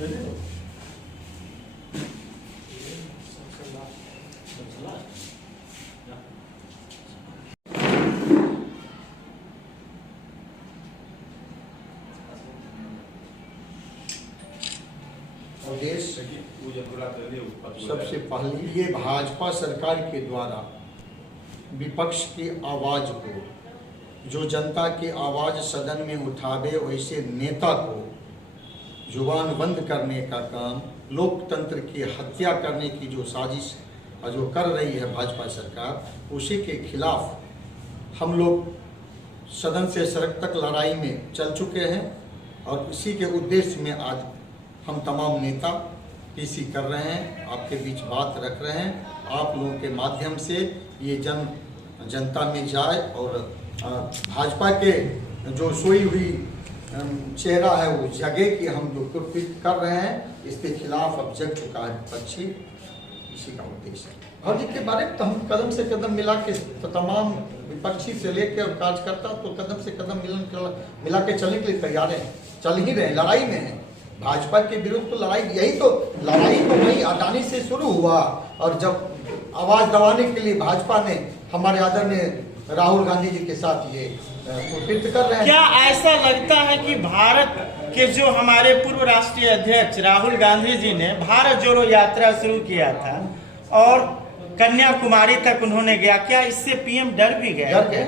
सबसे पहले ये भाजपा सरकार के द्वारा विपक्ष की आवाज को, जो जनता की आवाज सदन में उठावे वैसे नेता को जुबान बंद करने का काम, लोकतंत्र की हत्या करने की जो साजिश जो कर रही है भाजपा सरकार, उसी के खिलाफ हम लोग सदन से सड़क तक लड़ाई में चल चुके हैं। और इसी के उद्देश्य में आज हम तमाम नेता पीसी कर रहे हैं, आपके बीच बात रख रहे हैं। आप लोगों के माध्यम से ये जनता में जाए और भाजपा के जो सोई हुई चेहरा है वो जगे कि हम जो कृत्य कर रहे हैं इसके खिलाफ अब जग चुका है विपक्षी, इसी का उद्देश्य है। और जिसके बारे में तो हम कदम से कदम मिला के तो तमाम विपक्षी से लेकर और कार्यकर्ता तो कदम से कदम मिला के चलने के लिए तैयार हैं, चल ही रहे, लड़ाई में हैं। भाजपा के विरुद्ध तो लड़ाई, यही तो लड़ाई तो वही अडानी से शुरू हुआ। और जब आवाज दबाने के लिए भाजपा ने हमारे आदरणीय राहुल गांधी जी के साथ ये कृत्य कर रहे हैं। क्या ऐसा लगता है कि भारत के जो हमारे पूर्व राष्ट्रीय अध्यक्ष राहुल गांधी जी ने भारत जोड़ो यात्रा शुरू किया था और कन्याकुमारी तक उन्होंने गया, क्या इससे पीएम डर भी गए? डर गए,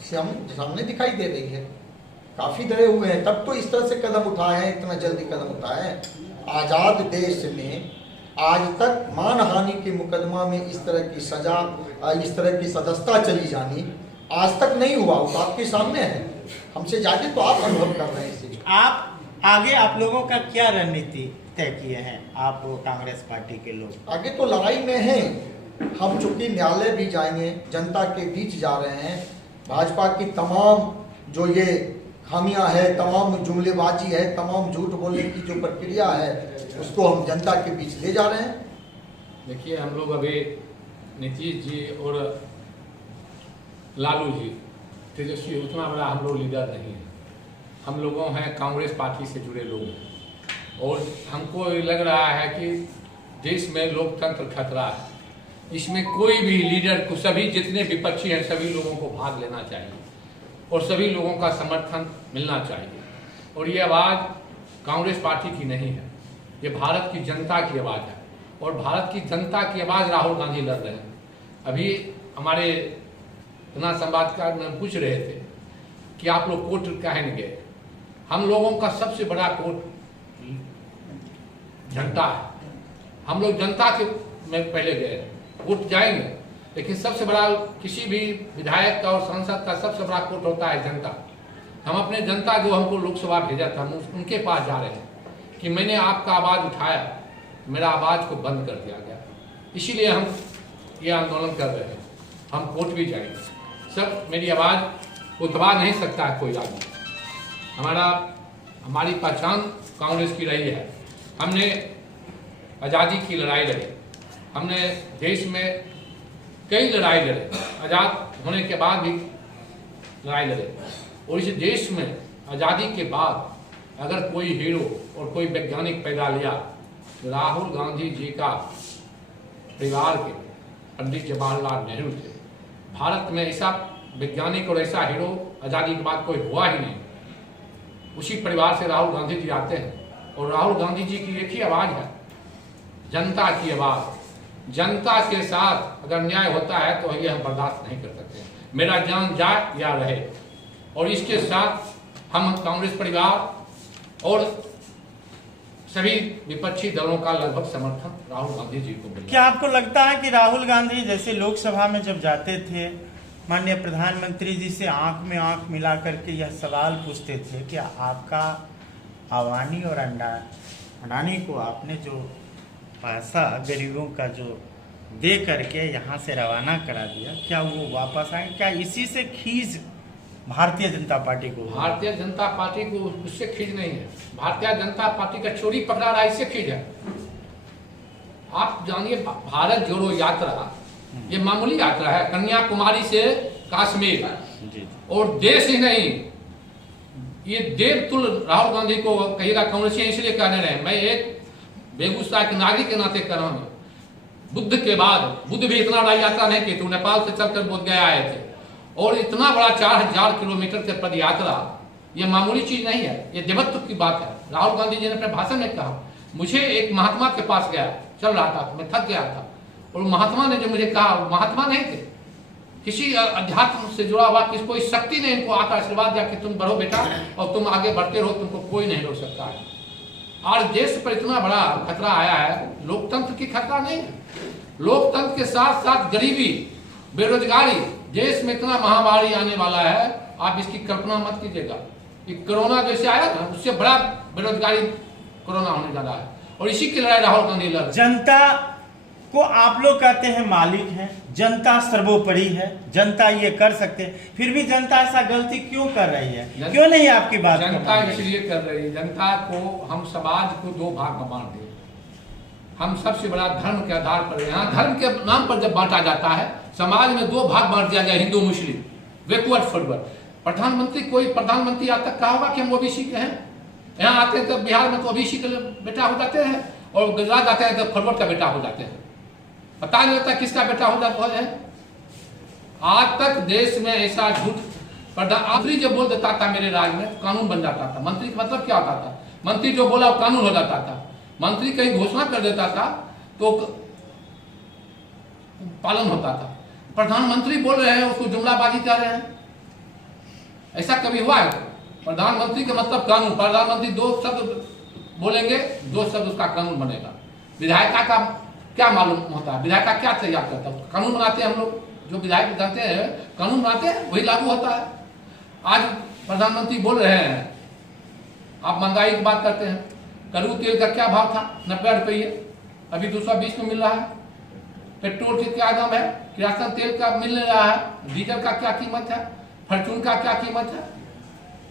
सामने दिखाई दे रही है, काफी डरे हुए हैं। तब तो इस तरह से कदम उठाए हैं, इतना जल्दी कदम उठाए हैं। आजाद देश में आज तक मानहानि के मुकदमा में इस तरह की सजा, इस तरह की सदस्यता चली जानी आज तक नहीं हुआ। वो आपके सामने है, हमसे ज्यादा तो आप अनुभव कर रहे हैं इसे। आप आगे, आप लोगों का क्या रणनीति तय किए हैं, आप कांग्रेस पार्टी के लोग? आगे तो लड़ाई में हैं हम, चूंकि न्यायालय भी जाएंगे, जनता के बीच जा रहे हैं। भाजपा की तमाम जो ये खामियां है, तमाम जुमलेबाजी है, तमाम झूठ बोलने की जो प्रक्रिया है, उसको हम जनता के बीच ले जा रहे हैं। देखिए, हम लोग अभी नीतीश जी और लालू जी, तेजस्वी उतना बड़ा हम लोग लीडर नहीं है। हम लोगों हैं कांग्रेस पार्टी से जुड़े लोग हैं और हमको लग रहा है कि देश में लोकतंत्र खतरा है। इसमें कोई भी लीडर को, सभी जितने विपक्षी हैं सभी लोगों को भाग लेना चाहिए और सभी लोगों का समर्थन मिलना चाहिए। और ये आवाज़ कांग्रेस पार्टी की नहीं है, ये भारत की जनता की आवाज़ है और भारत की जनता की आवाज़ राहुल गांधी लड़ रहे हैं। अभी हमारे इतना संवादकार में पूछ रहे थे कि आप लोग कोर्ट काहे नहीं गए। हम लोगों का सबसे बड़ा कोर्ट जनता है। हम लोग जनता के में पहले गए, कोर्ट जाएंगे, लेकिन सबसे बड़ा किसी भी विधायक का और सांसद का सबसे बड़ा कोर्ट होता है जनता। हम अपने जनता जो हमको लोकसभा भेजा था, हम उनके पास जा रहे हैं कि मैंने आपका आवाज़ उठाया, मेरा आवाज़ को बंद कर दिया गया, इसीलिए हम ये आंदोलन कर रहे हैं। हम कोर्ट भी जाएंगे, सब मेरी आवाज़ को दबा नहीं सकता है कोई आदमी। हमारी पहचान कांग्रेस की रही है। हमने आज़ादी की लड़ाई लड़ी, हमने देश में कई लड़ाई लड़े, आज़ाद होने के बाद भी लड़ाई लड़े। और इस देश में आज़ादी के बाद अगर कोई हीरो और कोई वैज्ञानिक पैदा लिया तो राहुल गांधी जी का परिवार के पंडित जवाहरलाल नेहरू थे। भारत में ऐसा वैज्ञानिक और ऐसा हीरो आज़ादी के बाद कोई हुआ ही नहीं। उसी परिवार से राहुल गांधी जी आते हैं और राहुल गांधी जी की एक ही आवाज़ है, जनता की आवाज़। जनता के साथ अगर न्याय होता है तो ये हम बर्दाश्त नहीं कर सकते। मेरा जान जाए या रहे। और इसके साथ हम कांग्रेस परिवार और सभी विपक्षी दलों का लगभग समर्थन राहुल गांधी जी को मिला। क्या आपको लगता है कि राहुल गांधी जैसे लोकसभा में जब जाते थे, माननीय प्रधानमंत्री जी से आंख में आंख मिला करके यह सवाल पूछते थे कि आपका आवानी और अडानी को आपने जो पैसा गरीबों का जो दे करके यहाँ से रवाना करा दिया, क्या वो वापस आए? क्या इसी से खींच भारतीय जनता पार्टी को? भारतीय जनता पार्टी को उससे खींच नहीं है, भारतीय जनता पार्टी का चोरी पकड़ा रहा, इससे खींच है। आप जानिए, भारत जोड़ो यात्रा ये मामूली यात्रा है, कन्याकुमारी से कश्मीर, और देश ही नहीं ये देवतुल राहुल गांधी को कहिएगा कांग्रेसी इसलिए कहने रहे। मैं एक बेगूसराय के नागरिक के नाते कर रहा हूँ। बुद्ध के बाद बुद्ध भी इतना बड़ा यात्रा नहीं की थे, नेपाल से चलकर बोध गया आए थे, और इतना बड़ा 4000 किलोमीटर के पद यात्रा ये मामूली चीज नहीं है, ये देवत्व की बात है। राहुल गांधी जी ने अपने भाषण में कहा, मुझे एक महात्मा के पास गया, चल रहा था, मैं थक गया था, और महात्मा ने जो मुझे कहा, महात्मा नहीं थे, किसी अध्यात्म से जुड़ा हुआ किसी कोई शक्ति ने इनको आकर आशीर्वाद दिया कि तुम बढ़ो बेटा और तुम आगे बढ़ते रहो, तुमको कोई नहीं रोक सकता है। आज देश पर इतना बड़ा खतरा आया है, लोकतंत्र की खतरा नहीं है। लोकतंत्र के साथ साथ गरीबी, बेरोजगारी, देश में इतना महामारी आने वाला है, आप इसकी कल्पना मत कीजिएगा। कि कोरोना जैसे आया था उससे बड़ा बेरोजगारी कोरोना होने जा रहा है, और इसी की लड़ाई राहुल गांधी लड़ रहे हैं। जनता को आप लोग कहते हैं मालिक है, जनता सर्वोपरि है, जनता ये कर सकते हैं, फिर भी जनता ऐसा गलती क्यों कर रही है? क्यों नहीं आपकी बात? जनता इसलिए कर रही है, जनता को हम समाज को दो भाग में बांट दें। हम सबसे बड़ा धर्म के आधार पर, यहाँ धर्म के नाम पर जब बांटा जाता है, समाज में दो भाग बांट दिया गया, हिंदू मुस्लिम, बैकवर्ड फॉरवर्ड। प्रधानमंत्री, कोई प्रधानमंत्री आज तक कहा होगा कि हम ओबीसी के हैं? यहाँ आते हैं तब बिहार में तो ओबीसी के बेटा हो जाते हैं, और गुजरात आते हैं तो फॉरवर्ड का बेटा हो जाते हैं, पता नहीं होता किसका बेटा हो जाता है। आज तक देश में ऐसा झूठ, प्रधानमंत्री जो बोल देता था मेरे राज्य में कानून बन जाता था। मंत्री का मतलब क्या होता था? मंत्री जो बोला वो कानून हो जाता था। मंत्री कहीं घोषणा कर देता था तो पालन होता था। प्रधानमंत्री बोल रहे हैं उसको जुमलाबाजी कर रहे हैं, ऐसा कभी हुआ है? प्रधानमंत्री का मतलब कानून, प्रधानमंत्री दो शब्द बोलेंगे, दो शब्द उसका कानून बनेगा। विधायिका का क्या मालूम होता है? विधायिका क्या तैयार करता है? कानून बनाते हैं हम लोग, जो विधायक जानते हैं कानून बनाते हैं, वही लागू होता है। आज प्रधानमंत्री बोल रहे हैं, आप महंगाई की बात करते हैं, कड़ू तेल का क्या भाव था? 90 रुपये, अभी 220 में मिल रहा है। पेट्रोल की क्या दाम है? किरासन तेल का मिल रहा है। डीजल का क्या कीमत है? फॉर्चून का क्या कीमत है?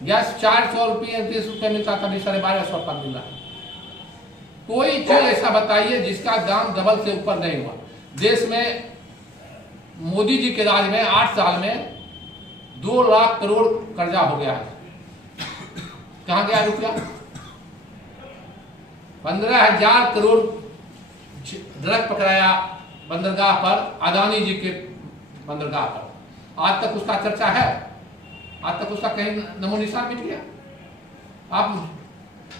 गैस 400 रुपये 30 रुपये मिलता था, अभी 1250 का मिल रहा है। कोई चीज ऐसा बताइए जिसका दाम डबल से ऊपर नहीं हुआ। देश में मोदी जी के राज में 8 साल में 2 लाख करोड़ कर्जा हो गया है। कहां गया रुपया? 15,000 करोड़ ड्रग पकड़ाया बंदरगाह पर, अदानी जी के बंदरगाह पर। आज तक उसका चर्चा है? आज तक उसका कहीं नमो निशान मिट गया? आप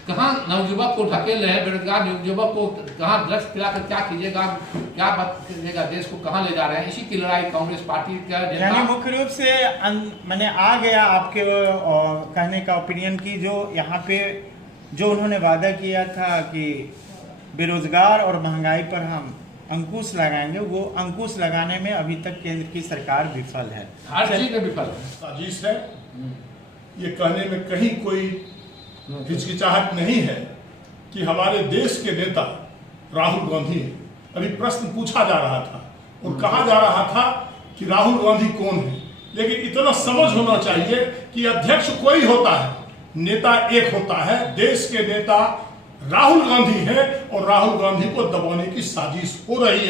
कहाँ नवयुवक को ढकेल रहे हैं, बेरोजगार नवयुवक को कहाँ ड्रग्स पिलाकर क्या कीजिएगा, क्या बात कीजिएगा, देश को कहाँ ले जा रहे हैं? इसी की लड़ाई कांग्रेस पार्टी का। यानी मुख्य रूप से मैंने आ गया आपके कहने का ओपिनियन की, जो यहाँ पे जो उन्होंने वादा किया था कि बेरोजगार और महंगाई पर हम अंकुश लगाएंगे, वो अंकुश लगाने में अभी तक केंद्र की सरकार विफल है। हर चीज में विफल है। साजिश है, ये कहने में कहीं कोई हिचकिचाहट नहीं है कि हमारे देश के नेता राहुल गांधी हैं। अभी प्रश्न पूछा जा रहा था और कहा जा रहा था कि राहुल गांधी कौन है, लेकिन इतना समझ होना चाहिए कि अध्यक्ष कोई होता है, नेता एक होता है। देश के नेता राहुल गांधी है और राहुल गांधी को दबाने की साजिश हो रही है।